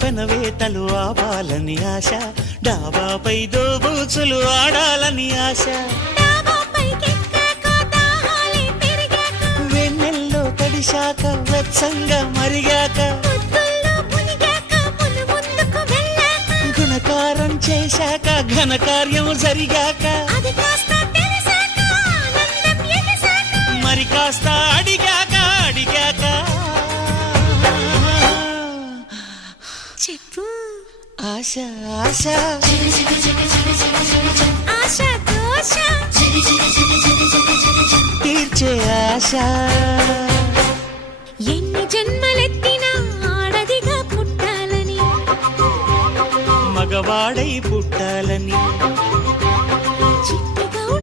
పెనవేతలు ఆవాలని ఆశ, డాబాపై దోబూచులు ఆడాలని ఆశ, వెన్నెల్లో తడిశాక వెచ్చంగా మరిగాక, గుణకారం చేశాక ఘనకార్యం జరిగాక, మరి కాస్త అడిగాక అడిగాక చెప్పు ఆశ ఆశ ఆశ దోష తీర్చే ఆశ, ఎన్ని జన్మలెత్తినా ఆడదిగా పుట్టాలని, మగవాడై పుట్టాలని.